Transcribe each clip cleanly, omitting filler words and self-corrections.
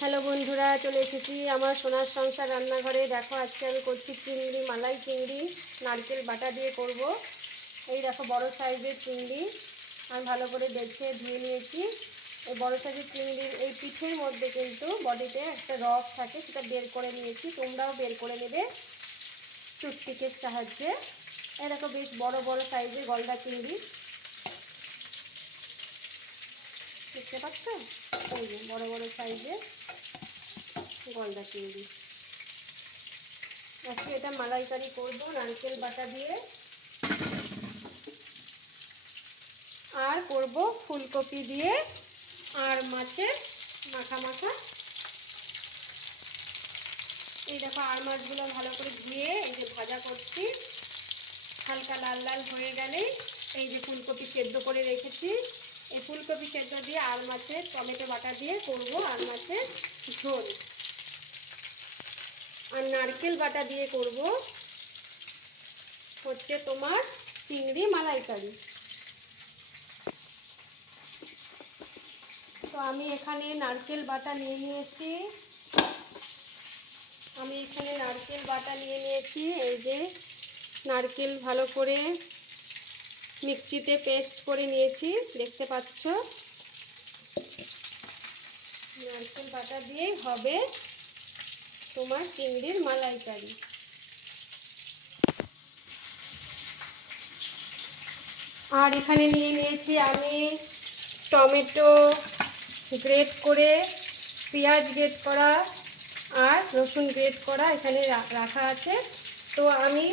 Hello বন্ধুরা, চলে এসেছি আমার সোনার সংসার রান্নাঘরে। দেখো আজকে আমি করছি চিংড়ি, মালাই চিংড়ি নারকেল বাটা দিয়ে করব। এই দেখো বড় সাইজের চিংড়ি আমি ভালো করে বেছে ধুয়ে নিয়েছি। এই বড় সাইজের চিংড়ির এই পিঠের মধ্যে কিন্তু বডিতে একটা রস থাকে, সেটা বের করে নিয়েছি। তোমরাও বের করে নেবে টুথপিকের সাহায্যে। এই দেখো বেশ বড় বড় সাইজের গলদা চিংড়ি, দেখতে পাচ্ছ? এই যে বড় বড় সাইজের গলদা চিংড়ি। আজকে এটা মালাইকারি করবো নারকেল বাটা দিয়ে। আর করব ফুলকপি দিয়ে আর মাছের মাখা মাখা। এই দেখো আর মাছগুলো ভালো করে ধুয়ে এই যে ভাজা করছি। হালকা লাল লাল হয়ে গেলেই এই যে ফুলকপি সেদ্ধ করে রেখেছি, এই ফুলকপি সেদ্ধ দিয়ে আর মাছের টমেটো বাটা দিয়ে করব আর মাছের ঝোল। আর নারকেল বাটা দিয়ে করব হচ্ছে তোমার চিংড়ি মালাইকারি। তো আমি এখানে নারকেল বাটা নিয়ে নিয়েছি। এই যে নারকেল ভালো করে মিক্সিতে পেস্ট করে নিয়েছি, দেখতে পাচ্ছ। নারকেল বাটা দিয়েই হবে তোমার চিংড়ির মালাইকারি। আর এখানে নিয়ে নিয়েছি আমি টমেটো গ্রেট করে, পেঁয়াজ গ্রেট করা আর রসুন গ্রেট করা এখানে রাখা আছে। তো আমি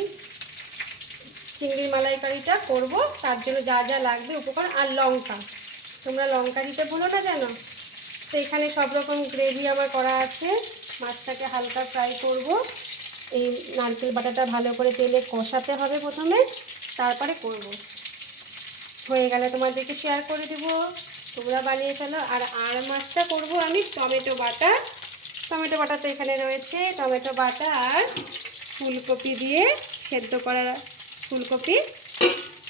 চিংড়ি মালাইকারিটা করব, তার জন্য যা যা লাগবে উপকরণ। আর লঙ্কা, তোমরা লঙ্কা দিতে ভুলো না যেন। তো এখানে সব রকম গ্রেভি আমার করা আছে। মাছটাকে হালকা ফ্রাই করব। এই নারকেল বাটাটা ভালো করে তেলে কষাতে হবে প্রথমে, তারপরে করব। হয়ে গেলে তোমাদেরকে শেয়ার করে দেবো, তোমরা বানিয়ে ফেলো। আর মাছটা করব আমি টমেটো বাটা। টমেটো বাটা তো এখানে রয়েছে, টমেটো বাটা আর ফুলকপি দিয়ে সেদ্ধ করা ফুলকপি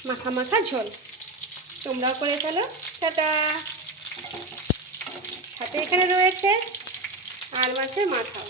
মাখা মাখা ঝোল। তোমরাও করে ফেলো। টাটা। সাথে এখানে রয়েছে আর মাছের মাথাও।